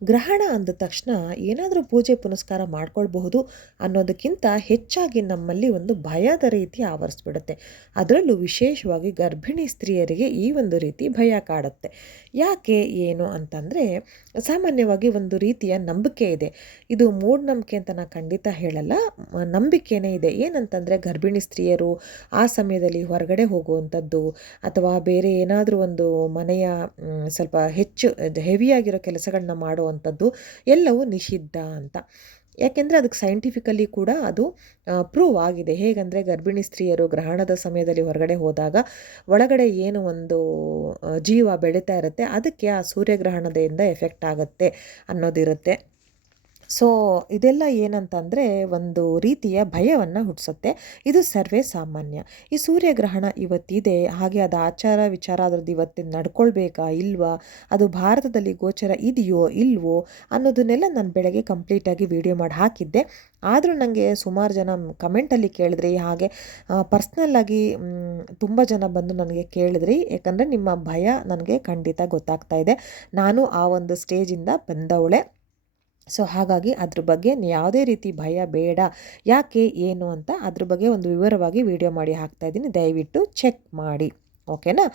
ಗ್ರಹಣ ಅಂದ ತಕ್ಷಣ ಏನಾದರೂ ಪೂಜೆ ಪುನಸ್ಕಾರ ಮಾಡ್ಕೊಳ್ಬಹುದು ಅನ್ನೋದಕ್ಕಿಂತ ಹೆಚ್ಚಾಗಿ ನಮ್ಮಲ್ಲಿ ಒಂದು ಭಯದ ರೀತಿ ಆವರಿಸ್ಬಿಡುತ್ತೆ. ಅದರಲ್ಲೂ ವಿಶೇಷವಾಗಿ ಗರ್ಭಿಣಿ ಸ್ತ್ರೀಯರಿಗೆ ಈ ಒಂದು ರೀತಿ ಭಯ ಕಾಡುತ್ತೆ. ಯಾಕೆ ಏನು ಅಂತಂದರೆ, ಸಾಮಾನ್ಯವಾಗಿ ಒಂದು ರೀತಿಯ ನಂಬಿಕೆ ಇದೆ. ಇದು ಮೂಢನಂಬಿಕೆ ಅಂತ ನಾನು ಖಂಡಿತ ಹೇಳಲ್ಲ, ನಂಬಿಕೆನೇ ಇದೆ. ಏನಂತಂದರೆ, ಗರ್ಭಿಣಿ ಸ್ತ್ರೀಯರು ಆ ಸಮಯದಲ್ಲಿ ಹೊರಗಡೆ ಹೋಗುವಂಥದ್ದು ಅಥವಾ ಬೇರೆ ಏನಾದರೂ ಒಂದು ಮನೆಯ ಸ್ವಲ್ಪ ಹೆಚ್ಚು ಹೆವಿಯಾಗಿರೋ ಕೆಲಸಗಳನ್ನ ಮಾಡುವಂಥದ್ದು ಎಲ್ಲವೂ ನಿಷಿದ್ಧ ಅಂತ. ಯಾಕೆಂದರೆ ಅದಕ್ಕೆ ಸೈಂಟಿಫಿಕಲಿ ಕೂಡ ಅದು ಪ್ರೂವ್ ಆಗಿದೆ. ಹೇಗಂದರೆ, ಗರ್ಭಿಣಿ ಸ್ತ್ರೀಯರು ಗ್ರಹಣದ ಸಮಯದಲ್ಲಿ ಹೊರಗಡೆ ಹೋದಾಗ ಒಳಗಡೆ ಏನು ಒಂದು ಜೀವ ಬೆಳೀತಾ ಇರುತ್ತೆ, ಅದಕ್ಕೆ ಆ ಸೂರ್ಯಗ್ರಹಣದಿಂದ ಎಫೆಕ್ಟ್ ಆಗುತ್ತೆ ಅನ್ನೋದಿರುತ್ತೆ. ಸೊ ಇದೆಲ್ಲ ಏನಂತಂದರೆ ಒಂದು ರೀತಿಯ ಭಯವನ್ನು ಹುಟ್ಟಿಸುತ್ತೆ. ಇದು ಸರ್ವೇ ಸಾಮಾನ್ಯ. ಈ ಸೂರ್ಯಗ್ರಹಣ ಇವತ್ತಿದೆ, ಹಾಗೆ ಅದು ಆಚಾರ ವಿಚಾರ ಅದರದ್ದು ಇವತ್ತಿನ ನಡ್ಕೊಳ್ಬೇಕಾ ಇಲ್ವಾ, ಅದು ಭಾರತದಲ್ಲಿ ಗೋಚರ ಇದೆಯೋ ಇಲ್ವೋ ಅನ್ನೋದನ್ನೆಲ್ಲ ನಾನು ಬೆಳಗ್ಗೆ ಕಂಪ್ಲೀಟಾಗಿ ವಿಡಿಯೋ ಮಾಡಿ ಹಾಕಿದ್ದೆ. ಆದರೂ ನನಗೆ ಸುಮಾರು ಜನ ಕಮೆಂಟಲ್ಲಿ ಕೇಳಿದ್ರಿ, ಹಾಗೆ ಪರ್ಸ್ನಲ್ಲಾಗಿ ತುಂಬ ಜನ ಬಂದು ನನಗೆ ಕೇಳಿದ್ರಿ. ಯಾಕಂದರೆ ನಿಮ್ಮ ಭಯ ನನಗೆ ಖಂಡಿತ ಗೊತ್ತಾಗ್ತಾ ಇದೆ. ನಾನು ಆ ಒಂದು ಸ್ಟೇಜಿಂದ ಬಂದವಳೆ. ಸೊ ಹಾಗಾಗಿ ಅದ್ರ ಬಗ್ಗೆ ಯಾವುದೇ ರೀತಿ ಭಯ ಬೇಡ, ಯಾಕೆ ಏನು ಅಂತ ಅದ್ರ ಬಗ್ಗೆ ಒಂದು ವಿವರವಾಗಿ ವಿಡಿಯೋ ಮಾಡಿ ಹಾಕ್ತಾಯಿದ್ದೀನಿ, ದಯವಿಟ್ಟು ಚೆಕ್ ಮಾಡಿ. ಓಕೆನಾ?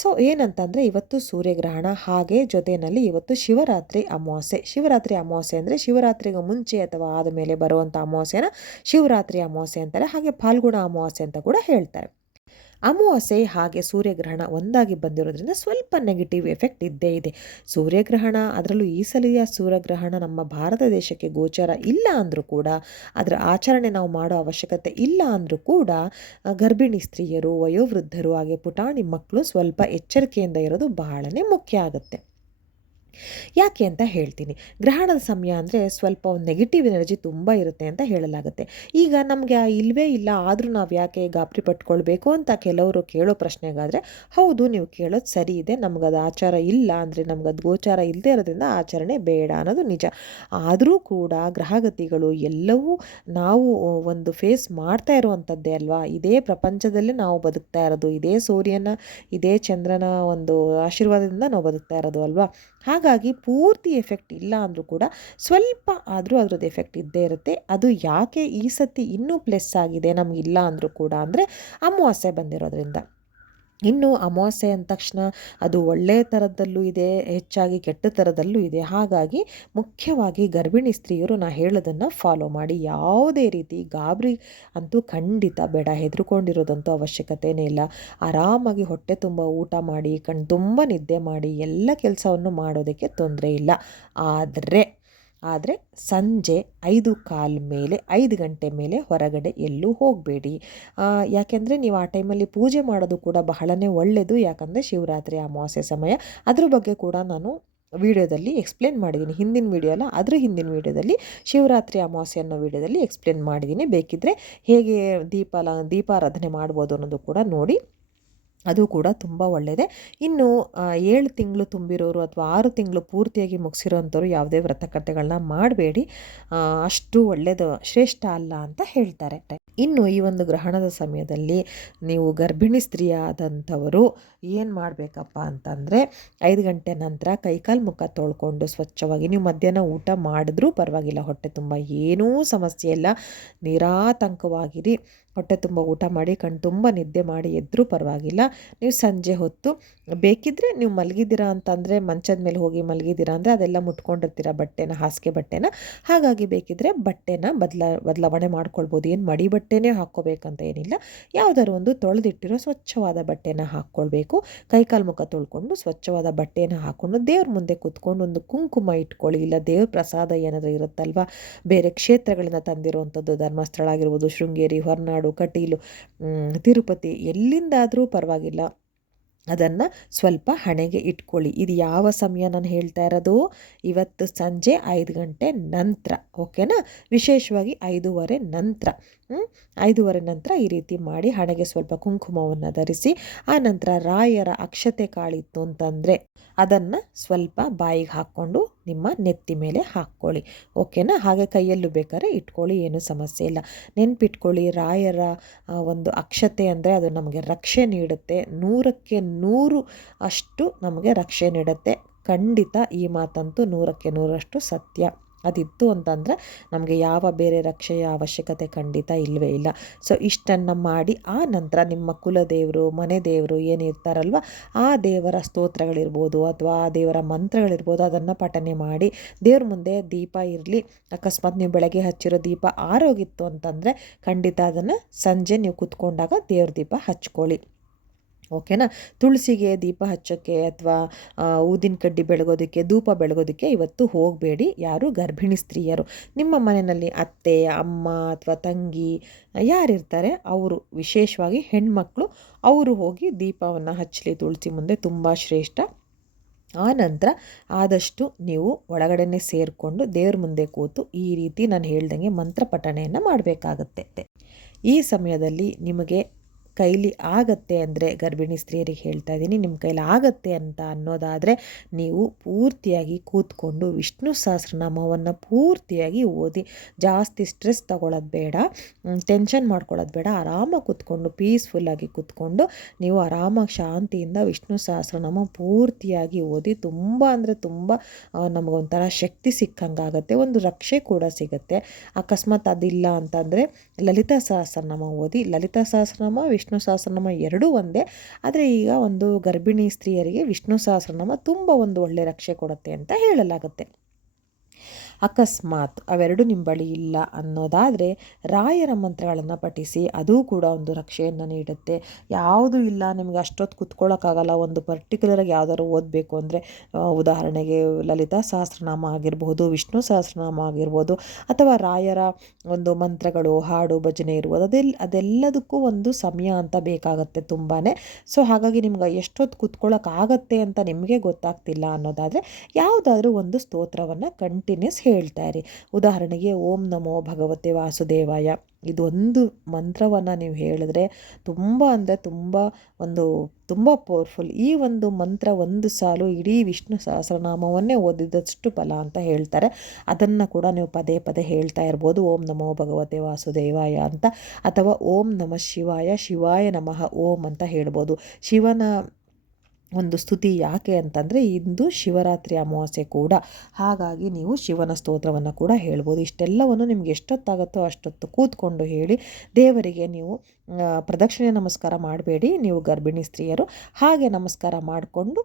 ಸೊ ಏನಂತಂದರೆ, ಇವತ್ತು ಸೂರ್ಯಗ್ರಹಣ, ಹಾಗೆ ಜೊತೆಯಲ್ಲಿ ಇವತ್ತು ಶಿವರಾತ್ರಿ ಅಮಾವಾಸ್ಯೆ. ಶಿವರಾತ್ರಿ ಅಮಾವಾಸ್ಯೆ ಅಂದರೆ ಶಿವರಾತ್ರಿಗೆ ಮುಂಚೆ ಅಥವಾ ಆದ ಮೇಲೆ ಬರುವಂಥ ಅಮಾವಾಸ್ಯೆನ ಶಿವರಾತ್ರಿ ಅಮಾವಾಸ್ಯೆ ಅಂತಾರೆ. ಹಾಗೆ ಫಾಲ್ಗುಣ ಅಮಾವಾಸ್ಯೆ ಅಂತ ಕೂಡ ಹೇಳ್ತಾರೆ. ಅಮಾವಾಸ್ಯೆ ಹಾಗೆ ಸೂರ್ಯಗ್ರಹಣ ಒಂದಾಗಿ ಬಂದಿರೋದ್ರಿಂದ ಸ್ವಲ್ಪ ನೆಗೆಟಿವ್ ಎಫೆಕ್ಟ್ ಇದ್ದೇ ಇದೆ. ಸೂರ್ಯಗ್ರಹಣ, ಅದರಲ್ಲೂ ಈ ಸಲಿಯ ಸೂರ್ಯಗ್ರಹಣ ನಮ್ಮ ಭಾರತ ದೇಶಕ್ಕೆ ಗೋಚರ ಇಲ್ಲ ಅಂದರೂ ಕೂಡ, ಅದರ ಆಚರಣೆ ನಾವು ಮಾಡೋ ಅವಶ್ಯಕತೆ ಇಲ್ಲ ಅಂದರೂ ಕೂಡ, ಗರ್ಭಿಣಿ ಸ್ತ್ರೀಯರು, ವಯೋವೃದ್ಧರು, ಹಾಗೆ ಪುಟಾಣಿ ಮಕ್ಕಳು ಸ್ವಲ್ಪ ಎಚ್ಚರಿಕೆಯಿಂದ ಇರೋದು ಬಹಳನೇ ಮುಖ್ಯ ಆಗುತ್ತೆ. ಯಾಕೆ ಅಂತ ಹೇಳ್ತೀನಿ. ಗ್ರಹಣದ ಸಮಯ ಅಂದರೆ ಸ್ವಲ್ಪ ಒಂದು ನೆಗೆಟಿವ್ ಎನರ್ಜಿ ತುಂಬ ಇರುತ್ತೆ ಅಂತ ಹೇಳಲಾಗುತ್ತೆ. ಈಗ ನಮಗೆ ಇಲ್ಲವೇ ಇಲ್ಲ, ಆದರೂ ನಾವು ಯಾಕೆ ಗಾಬರಿ ಪಟ್ಕೊಳ್ಬೇಕು ಅಂತ ಕೆಲವರು ಕೇಳೋ ಪ್ರಶ್ನೆಗಾದರೆ, ಹೌದು, ನೀವು ಕೇಳೋದು ಸರಿ ಇದೆ. ನಮಗದು ಆಚಾರ ಇಲ್ಲ ಅಂದರೆ, ನಮಗದು ಗೋಚಾರ ಇಲ್ಲದೆ ಇರೋದ್ರಿಂದ ಆಚರಣೆ ಬೇಡ ಅನ್ನೋದು ನಿಜ. ಆದರೂ ಕೂಡ ಗ್ರಹಗತಿಗಳು ಎಲ್ಲವೂ ನಾವು ಒಂದು ಫೇಸ್ ಮಾಡ್ತಾ ಇರುವಂಥದ್ದೇ ಅಲ್ವಾ. ಇದೇ ಪ್ರಪಂಚದಲ್ಲೇ ನಾವು ಬದುಕ್ತಾ ಇರೋದು, ಇದೇ ಸೂರ್ಯನ, ಇದೇ ಚಂದ್ರನ ಒಂದು ಆಶೀರ್ವಾದದಿಂದ ನಾವು ಬದುಕ್ತಾ ಇರೋದು ಅಲ್ವಾ. ಹಾಗಾಗಿ ಪೂರ್ತಿ ಎಫೆಕ್ಟ್ ಇಲ್ಲ ಅಂದರೂ ಕೂಡ ಸ್ವಲ್ಪ ಆದರೂ ಅದರದ್ದು ಎಫೆಕ್ಟ್ ಇದ್ದೇ ಇರುತ್ತೆ. ಅದು ಯಾಕೆ ಈ ಸತಿ ಇನ್ನೂ ಪ್ಲಸ್ ಆಗಿದೆ ನಮಗಿಲ್ಲ ಅಂದರೂ ಕೂಡ ಅಂದರೆ, ಅಮಾವಾಸ್ಯೆ ಬಂದಿರೋದ್ರಿಂದ. ಇನ್ನು ಅಮಾವಾಸ್ಯೆ ಅಂದ ತಕ್ಷಣ ಅದು ಒಳ್ಳೆಯ ಥರದಲ್ಲೂ ಇದೆ, ಹೆಚ್ಚಾಗಿ ಕೆಟ್ಟ ಥರದಲ್ಲೂ ಇದೆ. ಹಾಗಾಗಿ ಮುಖ್ಯವಾಗಿ ಗರ್ಭಿಣಿ ಸ್ತ್ರೀಯರು ನಾ ಹೇಳೋದನ್ನು ಫಾಲೋ ಮಾಡಿ. ಯಾವುದೇ ರೀತಿ ಗಾಬರಿ ಅಂತೂ ಖಂಡಿತ ಬೇಡ, ಹೆದರ್ಕೊಂಡಿರೋದಂತೂ ಅವಶ್ಯಕತೆಯೇ ಇಲ್ಲ. ಆರಾಮಾಗಿ ಹೊಟ್ಟೆ ತುಂಬ ಊಟ ಮಾಡಿ, ಕಣ್ಣು ತುಂಬ ನಿದ್ದೆ ಮಾಡಿ, ಎಲ್ಲ ಕೆಲಸವನ್ನು ಮಾಡೋದಕ್ಕೆ ತೊಂದರೆ ಇಲ್ಲ. ಆದರೆ ಸಂಜೆ 5:15 ಮೇಲೆ 5 ಗಂಟೆ ಮೇಲೆ ಹೊರಗಡೆ ಎಲ್ಲೂ ಹೋಗಬೇಡಿ. ಯಾಕೆಂದರೆ ನೀವು ಆ ಟೈಮಲ್ಲಿ ಪೂಜೆ ಮಾಡೋದು ಕೂಡ ಬಹಳನೇ ಒಳ್ಳೆಯದು. ಯಾಕಂದರೆ ಶಿವರಾತ್ರಿ ಅಮಾವಾಸ್ಯೆ ಸಮಯ. ಅದ್ರ ಬಗ್ಗೆ ಕೂಡ ನಾನು ವಿಡಿಯೋದಲ್ಲಿ ಎಕ್ಸ್ಪ್ಲೇನ್ ಮಾಡಿದ್ದೀನಿ. ಹಿಂದಿನ ವಿಡಿಯೋ ಅಲ್ಲ, ಅದ್ರ ಹಿಂದಿನ ವಿಡಿಯೋದಲ್ಲಿ ಶಿವರಾತ್ರಿ ಅಮಾವಾಸ್ಯೆ ಅನ್ನೋ ವಿಡಿಯೋದಲ್ಲಿ ಎಕ್ಸ್ಪ್ಲೇನ್ ಮಾಡಿದ್ದೀನಿ. ಬೇಕಿದ್ದರೆ ಹೇಗೆ ದೀಪಾರಾಧನೆ ಮಾಡ್ಬೋದು ಅನ್ನೋದು ಕೂಡ ನೋಡಿ. ಅದು ಕೂಡ ತುಂಬ ಒಳ್ಳೆಯದೇ. ಇನ್ನು 7 ತಿಂಗಳು ತುಂಬಿರೋರು ಅಥವಾ 6 ತಿಂಗಳು ಪೂರ್ತಿಯಾಗಿ ಮುಗಿಸಿರೋಂಥವ್ರು ಯಾವುದೇ ವ್ರತಕಥೆಗಳನ್ನ ಮಾಡಬೇಡಿ, ಅಷ್ಟು ಒಳ್ಳೆಯದು ಶ್ರೇಷ್ಠ ಅಲ್ಲ ಅಂತ ಹೇಳ್ತಾರೆ. ಇನ್ನು ಈ ಒಂದು ಗ್ರಹಣದ ಸಮಯದಲ್ಲಿ ನೀವು ಗರ್ಭಿಣಿ ಸ್ತ್ರೀಯಾದಂಥವರು ಏನು ಮಾಡಬೇಕಪ್ಪ ಅಂತಂದರೆ, 5 ಗಂಟೆ ನಂತರ ಕೈಕಾಲು ಮುಖ ತೊಳ್ಕೊಂಡು ಸ್ವಚ್ಛವಾಗಿ, ನೀವು ಮಧ್ಯಾಹ್ನ ಊಟ ಮಾಡಿದ್ರೂ ಪರವಾಗಿಲ್ಲ, ಹೊಟ್ಟೆ ತುಂಬ ಏನೂ ಸಮಸ್ಯೆ ಇಲ್ಲ, ನಿರಾತಂಕವಾಗಿರಿ. ಹೊಟ್ಟೆ ತುಂಬ ಊಟ ಮಾಡಿ, ಕಣ್ಣು ತುಂಬ ನಿದ್ದೆ ಮಾಡಿ ಎದ್ದರೂ ಪರವಾಗಿಲ್ಲ. ನೀವು ಸಂಜೆ ಹೊತ್ತು ಬೇಕಿದ್ದರೆ, ನೀವು ಮಲಗಿದ್ದೀರಾ ಅಂತಂದರೆ ಮಂಚದ ಮೇಲೆ ಹೋಗಿ ಮಲಗಿದ್ದೀರಾ ಅಂದರೆ ಅದೆಲ್ಲ ಮುಟ್ಕೊಂಡಿರ್ತೀರ ಬಟ್ಟೆನ, ಹಾಸಿಗೆ ಬಟ್ಟೆನ. ಹಾಗಾಗಿ ಬೇಕಿದ್ದರೆ ಬಟ್ಟೆನ ಬದಲಾವಣೆ ಮಾಡ್ಕೊಳ್ಬೋದು. ಏನು ಮಡಿ ಬಟ್ಟೆನೇ ಹಾಕ್ಕೋಬೇಕಂತ ಏನಿಲ್ಲ, ಯಾವುದಾದ್ರು ಒಂದು ತೊಳೆದಿಟ್ಟಿರೋ ಸ್ವಚ್ಛವಾದ ಬಟ್ಟೆನ ಹಾಕ್ಕೊಳ್ಬೇಕು. ಕೈಕಾಲು ಮುಖ ತೊಳ್ಕೊಂಡು ಸ್ವಚ್ಛವಾದ ಬಟ್ಟೆನ ಹಾಕ್ಕೊಂಡು ದೇವ್ರ ಮುಂದೆ ಕೂತ್ಕೊಂಡು ಒಂದು ಕುಂಕುಮ ಇಟ್ಕೊಳ್ಳಿ. ಇಲ್ಲ ದೇವ್ರ ಪ್ರಸಾದ ಏನಾದರೂ ಇರುತ್ತಲ್ವ, ಬೇರೆ ಕ್ಷೇತ್ರಗಳಿಂದ ತಂದಿರುವಂಥದ್ದು, ಧರ್ಮಸ್ಥಳ ಆಗಿರ್ಬೋದು, ಶೃಂಗೇರಿ, ಹೊರನಾಡು, ಕಟೀಲು, ತಿರುಪತಿ, ಎಲ್ಲಿಂದಾದರೂ ಪರವಾಗಿಲ್ಲ, ಅದನ್ನು ಸ್ವಲ್ಪ ಹಣೆಗೆ ಇಟ್ಕೊಳ್ಳಿ. ಇದು ಯಾವ ಸಮಯ ನಾನು ಹೇಳ್ತಾ ಇರೋದು, ಇವತ್ತು ಸಂಜೆ 5 ಗಂಟೆ ನಂತರ. ಓಕೆನಾ? ವಿಶೇಷವಾಗಿ 5:15 ನಂತರ. 5:15 ನಂತರ ಈ ರೀತಿ ಮಾಡಿ ಹಣೆಗೆ ಸ್ವಲ್ಪ ಕುಂಕುಮವನ್ನು ಧರಿಸಿ, ಆ ನಂತರ ರಾಯರ ಅಕ್ಷತೆ ಕಾಳಿತ್ತು ಅಂತಂದರೆ ಅದನ್ನು ಸ್ವಲ್ಪ ಬಾಯಿಗೆ ಹಾಕ್ಕೊಂಡು ನಿಮ್ಮ ನೆತ್ತಿ ಮೇಲೆ ಹಾಕ್ಕೊಳ್ಳಿ. ಓಕೆನಾ? ಹಾಗೆ ಕೈಯಲ್ಲೂ ಬೇಕಾದ್ರೆ ಇಟ್ಕೊಳ್ಳಿ, ಏನೂ ಸಮಸ್ಯೆ ಇಲ್ಲ. ನೆನ್ಪಿಟ್ಕೊಳ್ಳಿ, ರಾಯರ ಒಂದು ಅಕ್ಷತೆ ಅಂದರೆ ಅದು ನಮಗೆ ರಕ್ಷೆ ನೀಡುತ್ತೆ. 100ಕ್ಕೆ 100 ಅಷ್ಟು ನಮಗೆ ರಕ್ಷೆ ನೀಡುತ್ತೆ. ಖಂಡಿತ ಈ ಮಾತಂತೂ 100ಕ್ಕೆ 100ರಷ್ಟು ಸತ್ಯ. ಅದಿತ್ತು ಅಂತಂದರೆ ನಮಗೆ ಯಾವ ಬೇರೆ ರಕ್ಷೆಯ ಅವಶ್ಯಕತೆ ಖಂಡಿತ ಇಲ್ಲವೇ ಇಲ್ಲ. ಸೊ ಇಷ್ಟನ್ನು ಮಾಡಿ ಆ ನಂತರ ನಿಮ್ಮ ಕುಲದೇವರು, ಮನೆ ದೇವರು ಏನಿರ್ತಾರಲ್ವ, ಆ ದೇವರ ಸ್ತೋತ್ರಗಳಿರ್ಬೋದು ಅಥವಾ ಆ ದೇವರ ಮಂತ್ರಗಳಿರ್ಬೋದು, ಅದನ್ನು ಪಠನೆ ಮಾಡಿ ದೇವ್ರ ಮುಂದೆ ದೀಪ ಇರಲಿ. ಅಕಸ್ಮಾತ್ ನೀವು ಬೆಳಗ್ಗೆ ಹಚ್ಚಿರೋ ದೀಪ ಆರೋಗಿತ್ತು ಅಂತಂದರೆ ಖಂಡಿತ ಅದನ್ನು ಸಂಜೆ ನೀವು ಕೂತ್ಕೊಂಡಾಗ ದೇವ್ರ ದೀಪ ಹಚ್ಕೊಳ್ಳಿ. ಓಕೆನಾ. ತುಳಸಿಗೆ ದೀಪ ಹಚ್ಚೋಕ್ಕೆ ಅಥವಾ ಊದಿನ ಕಡ್ಡಿ ಬೆಳಗೋದಕ್ಕೆ, ಧೂಪ ಬೆಳಗೋದಕ್ಕೆ ಇವತ್ತು ಹೋಗಬೇಡಿ ಯಾರು ಗರ್ಭಿಣಿ ಸ್ತ್ರೀಯರು. ನಿಮ್ಮ ಮನೆಯಲ್ಲಿ ಅತ್ತೆ, ಅಮ್ಮ ಅಥವಾ ತಂಗಿ ಯಾರಿರ್ತಾರೆ ಅವರು, ವಿಶೇಷವಾಗಿ ಹೆಣ್ಮಕ್ಳು, ಅವರು ಹೋಗಿ ದೀಪವನ್ನು ಹಚ್ಚಲಿ ತುಳಸಿ ಮುಂದೆ, ತುಂಬ ಶ್ರೇಷ್ಠ. ಆ ನಂತರ ಆದಷ್ಟು ನೀವು ಒಳಗಡೆನೆ ಸೇರಿಕೊಂಡು ದೇವ್ರ ಮುಂದೆ ಕೂತು ಈ ರೀತಿ ನಾನು ಹೇಳ್ದಂಗೆ ಮಂತ್ರ ಪಠಣೆಯನ್ನು ಮಾಡಬೇಕಾಗತ್ತೆ. ಈ ಸಮಯದಲ್ಲಿ ನಿಮಗೆ ಕೈಲಿ ಆಗತ್ತೆ ಅಂದರೆ, ಗರ್ಭಿಣಿ ಸ್ತ್ರೀಯರಿಗೆ ಹೇಳ್ತಾ ಇದ್ದೀನಿ, ನಿಮ್ಮ ಕೈಲಿ ಆಗತ್ತೆ ಅಂತ ಅನ್ನೋದಾದರೆ ನೀವು ಪೂರ್ತಿಯಾಗಿ ಕೂತ್ಕೊಂಡು ವಿಷ್ಣು ಸಹಸ್ರನಾಮವನ್ನು ಪೂರ್ತಿಯಾಗಿ ಓದಿ. ಜಾಸ್ತಿ ಸ್ಟ್ರೆಸ್ ತಗೊಳ್ಳೋದು ಬೇಡ, ಟೆನ್ಷನ್ ಮಾಡ್ಕೊಳ್ಳೋದು ಬೇಡ. ಆರಾಮಾಗಿ ಕೂತ್ಕೊಂಡು ಪೀಸ್ಫುಲ್ಲಾಗಿ ಕೂತ್ಕೊಂಡು ನೀವು ಆರಾಮಾಗಿ ಶಾಂತಿಯಿಂದ ವಿಷ್ಣು ಸಹಸ್ರನಾಮ ಪೂರ್ತಿಯಾಗಿ ಓದಿ. ತುಂಬ ಅಂದರೆ ತುಂಬ ನಮಗೊಂಥರ ಶಕ್ತಿ ಸಿಕ್ಕಂಗಾಗತ್ತೆ, ಒಂದು ರಕ್ಷೆ ಕೂಡ ಸಿಗುತ್ತೆ. ಅಕಸ್ಮಾತ್ ಅದಿಲ್ಲ ಅಂತಂದರೆ ಲಲಿತಾ ಸಹಸ್ರನಾಮ ಓದಿ. ಲಲಿತಾ ಸಹಸ್ರನಾಮ, ವಿಷ್ಣು ಸಹಸ್ರನಾಮ ಎರಡೂ ಒಂದೇ. ಆದರೆ ಈಗ ಒಂದು ಗರ್ಭಿಣಿ ಸ್ತ್ರೀಯರಿಗೆ ವಿಷ್ಣು ಸಹಸ್ರನಾಮ ತುಂಬ ಒಂದು ಒಳ್ಳೆ ರಕ್ಷೆ ಕೊಡುತ್ತೆ ಅಂತ ಹೇಳಲಾಗುತ್ತೆ. ಅಕಸ್ಮಾತ್ ಅವೆರಡು ನಿಮ್ಮ ಬಳಿ ಇಲ್ಲ ಅನ್ನೋದಾದರೆ ರಾಯರ ಮಂತ್ರಗಳನ್ನು ಪಠಿಸಿ, ಅದು ಕೂಡ ಒಂದು ರಕ್ಷೆಯನ್ನು ನೀಡುತ್ತೆ. ಯಾವುದೂ ಇಲ್ಲ ನಿಮಗೆ ಅಷ್ಟೊತ್ತು ಕೂತ್ಕೊಳ್ಳೋಕ್ಕಾಗಲ್ಲ, ಒಂದು ಪರ್ಟಿಕ್ಯುಲರಾಗಿ ಯಾವ್ದಾದ್ರು ಓದಬೇಕು ಅಂದರೆ, ಉದಾಹರಣೆಗೆ ಲಲಿತಾ ಸಹಸ್ರನಾಮ ಆಗಿರ್ಬೋದು, ವಿಷ್ಣು ಸಹಸ್ರನಾಮ ಆಗಿರ್ಬೋದು, ಅಥವಾ ರಾಯರ ಒಂದು ಮಂತ್ರಗಳು, ಹಾಡು ಭಜನೆ ಇರ್ಬೋದು, ಅದೆಲ್ಲದಕ್ಕೂ ಒಂದು ಸಮಯ ಅಂತ ಬೇಕಾಗತ್ತೆ ತುಂಬಾ. ಸೊ ಹಾಗಾಗಿ ನಿಮ್ಗೆ ಎಷ್ಟೊತ್ತು ಕೂತ್ಕೊಳ್ಳೋಕ್ಕಾಗತ್ತೆ ಅಂತ ನಿಮಗೆ ಗೊತ್ತಾಗ್ತಿಲ್ಲ ಅನ್ನೋದಾದರೆ ಯಾವುದಾದ್ರೂ ಒಂದು ಸ್ತೋತ್ರವನ್ನು ಕಂಟಿನ್ಯೂಸ್ ಹೇಳ್ತಾ ಇರಿ. ಉದಾಹರಣೆಗೆ ಓಂ ನಮೋ ಭಗವತೆ ವಾಸುದೇವಾಯ, ಇದೊಂದು ಮಂತ್ರವನ್ನು ನೀವು ಹೇಳಿದ್ರೆ ತುಂಬ ಅಂದರೆ ತುಂಬ ಪವರ್ಫುಲ್. ಈ ಒಂದು ಮಂತ್ರ ಒಂದು ಸಾಲು ಇಡೀ ವಿಷ್ಣು ಸಹಸ್ರನಾಮವನ್ನೇ ಓದಿದಷ್ಟು ಫಲ ಅಂತ ಹೇಳ್ತಾರೆ. ಅದನ್ನು ಕೂಡ ನೀವು ಪದೇ ಪದೇ ಹೇಳ್ತಾ ಇರ್ಬೋದು, ಓಂ ನಮೋ ಭಗವತೆ ವಾಸುದೇವಾಯ ಅಂತ, ಅಥವಾ ಓಂ ನಮಃ ಶಿವಾಯ, ಶಿವಾಯ ನಮಃ ಓಂ ಅಂತ ಹೇಳ್ಬೋದು. ಶಿವನ ಒಂದು ಸ್ತುತಿ ಯಾಕೆ ಅಂತಂದರೆ ಇಂದು ಶಿವರಾತ್ರಿ ಅಮಾವಾಸ್ಯೆ ಕೂಡ, ಹಾಗಾಗಿ ನೀವು ಶಿವನ ಸ್ತೋತ್ರವನ್ನು ಕೂಡ ಹೇಳ್ಬೋದು. ಇಷ್ಟೆಲ್ಲವನ್ನು ನಿಮ್ಗೆ ಎಷ್ಟೊತ್ತಾಗುತ್ತೋ ಅಷ್ಟೊತ್ತು ಕೂತ್ಕೊಂಡು ಹೇಳಿ. ದೇವರಿಗೆ ನೀವು ಪ್ರದಕ್ಷಿಣೆ ನಮಸ್ಕಾರ ಮಾಡಬೇಡಿ ನೀವು ಗರ್ಭಿಣಿ ಸ್ತ್ರೀಯರು. ಹಾಗೆ ನಮಸ್ಕಾರ ಮಾಡಿಕೊಂಡು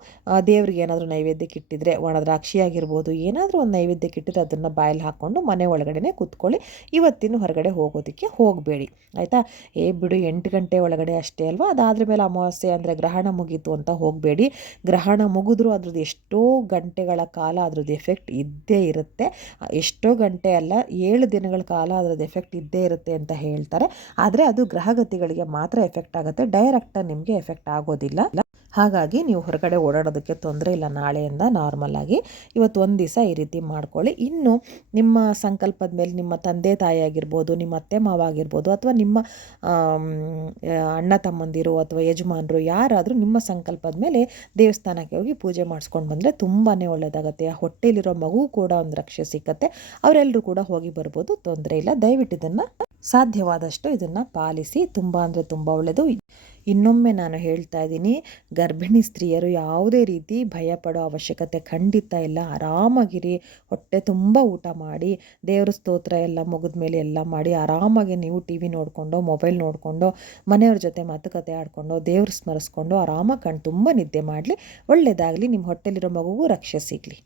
ದೇವರಿಗೆ ಏನಾದರೂ ನೈವೇದ್ಯಕ್ಕೆ ಇಟ್ಟಿದ್ರೆ, ಒಣ ದ್ರಾಕ್ಷಿ ಆಗಿರ್ಬೋದು, ಏನಾದರೂ ಒಂದು ನೈವೇದ್ಯಕ್ಕೆ ಇಟ್ಟಿದ್ರೆ ಅದನ್ನು ಬಾಯಲ್ಲಿ ಹಾಕ್ಕೊಂಡು ಮನೆ ಒಳಗಡೆ ಕೂತ್ಕೊಳ್ಳಿ. ಇವತ್ತಿನ ಹೊರಗಡೆ ಹೋಗೋದಕ್ಕೆ ಹೋಗಬೇಡಿ, ಆಯಿತಾ. ಬಿಡು 8 ಗಂಟೆ ಒಳಗಡೆ ಅಷ್ಟೇ ಅಲ್ವಾ, ಅದಾದ್ರ ಮೇಲೆ ಅಮಾವಾಸ್ಯೆ ಅಂದರೆ ಗ್ರಹಣ ಮುಗೀತು ಅಂತ ಹೋಗಬೇಡಿ. ಗ್ರಹಣ ಮುಗಿದ್ರೂ ಅದ್ರದ್ದು ಎಷ್ಟೋ ಗಂಟೆಗಳ ಕಾಲ ಅದ್ರದ್ದು ಎಫೆಕ್ಟ್ ಇದ್ದೇ ಇರುತ್ತೆ. ಎಷ್ಟೋ ಗಂಟೆ ಅಲ್ಲ, 7 ದಿನಗಳ ಕಾಲ ಅದ್ರದ್ದು ಎಫೆಕ್ಟ್ ಇದ್ದೇ ಇರುತ್ತೆ ಅಂತ ಹೇಳ್ತಾರೆ. ಆದರೆ ಅದು ಗ್ರಹಗತಿಗಳಿಗೆ ಮಾತ್ರ ಎಫೆಕ್ಟ್ ಆಗುತ್ತೆ, ಡೈರೆಕ್ಟಾಗಿ ನಿಮಗೆ ಎಫೆಕ್ಟ್ ಆಗೋದಿಲ್ಲ. ಹಾಗಾಗಿ ನೀವು ಹೊರಗಡೆ ಓಡಾಡೋದಕ್ಕೆ ತೊಂದರೆ ಇಲ್ಲ. ನಾಳೆಯಿಂದ ನಾರ್ಮಲಾಗಿ ಇವತ್ತು ಒಂದು ದಿವಸ ಈ ರೀತಿ ಮಾಡ್ಕೊಳ್ಳಿ. ಇನ್ನು ನಿಮ್ಮ ಸಂಕಲ್ಪದ ಮೇಲೆ ನಿಮ್ಮ ತಂದೆ ತಾಯಿ ಆಗಿರ್ಬೋದು, ನಿಮ್ಮ ಅತ್ತೆ ಮಾವ ಆಗಿರ್ಬೋದು, ಅಥವಾ ನಿಮ್ಮ ಅಣ್ಣ ತಮ್ಮಂದಿರು ಅಥವಾ ಯಜಮಾನರು ಯಾರಾದರೂ ನಿಮ್ಮ ಸಂಕಲ್ಪದ ಮೇಲೆ ದೇವಸ್ಥಾನಕ್ಕೆ ಹೋಗಿ ಪೂಜೆ ಮಾಡಿಸ್ಕೊಂಡು ಬಂದರೆ ತುಂಬಾ ಒಳ್ಳೆಯದಾಗುತ್ತೆ. ಆ ಹೊಟ್ಟೆಲಿರೋ ಮಗು ಕೂಡ ಒಂದು ರಕ್ಷೆ ಸಿಕ್ಕತ್ತೆ. ಅವರೆಲ್ಲರೂ ಕೂಡ ಹೋಗಿ ಬರ್ಬೋದು, ತೊಂದರೆ ಇಲ್ಲ. ದಯವಿಟ್ಟು ಇದನ್ನು ಸಾಧ್ಯವಾದಷ್ಟು ಇದನ್ನು ಪಾಲಿಸಿ, ತುಂಬ ಅಂದರೆ ತುಂಬ ಒಳ್ಳೆಯದು. ಇನ್ನೊಮ್ಮೆ ನಾನು ಹೇಳ್ತಾ ಇದ್ದೀನಿ, ಗರ್ಭಿಣಿ ಸ್ತ್ರೀಯರು ಯಾವುದೇ ರೀತಿ ಭಯಪಡೋ ಅವಶ್ಯಕತೆ ಖಂಡಿತ ಇಲ್ಲ. ಆರಾಮಾಗಿರಿ, ಹೊಟ್ಟೆ ತುಂಬ ಊಟ ಮಾಡಿ, ದೇವ್ರ ಸ್ತೋತ್ರ ಎಲ್ಲ ಮುಗಿದ ಮೇಲೆ ಎಲ್ಲ ಮಾಡಿ ಆರಾಮಾಗಿ ನೀವು TV ನೋಡಿಕೊಂಡು, ಮೊಬೈಲ್ ನೋಡಿಕೊಂಡು, ಮನೆಯವ್ರ ಜೊತೆ ಮಾತುಕತೆ ಆಡಿಕೊಂಡು, ದೇವ್ರ ಸ್ಮರಿಸ್ಕೊಂಡು ಆರಾಮಾಗಿ ಕಣ್ಣು ತುಂಬ ನಿದ್ದೆ ಮಾಡಲಿ. ಒಳ್ಳೆಯದಾಗಲಿ, ನಿಮ್ಮ ಹೊಟ್ಟೆಲಿರೋ ಮಗುಗೂ ರಕ್ಷೆ ಸಿಗಲಿ.